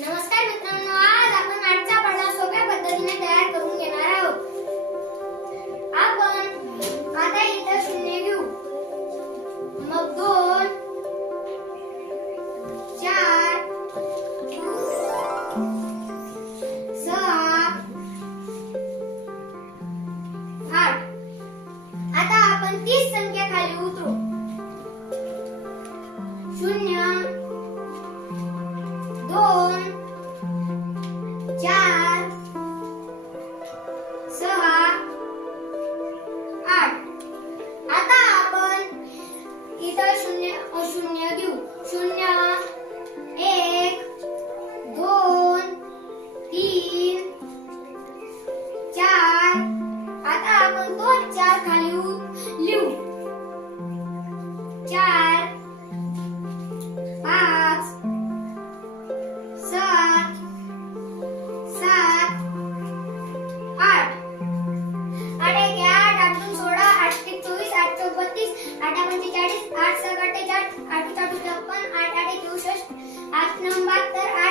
नमस्कार मित्रांनो, आज आपण आजचा पाढा सोप्या पद्धतीने तयार करून घेणार आहोत. आपण आता इथं शून्य घेऊ, मग 2 4 6 8. आता आपण 30 संख्या खाली उतरू. 0 2 4 6 8. आता आपण इथं शून्य घेऊ. 0 1 2 3 4. आता आपण 2 4 खाली लिहू. 4 5 7 7 8. 8 1 8, 8 2 16, 8 3 24, 8 4 32, 8 45, 8 6 48, 8 8 54, 8 8 64, 8 9 72, 8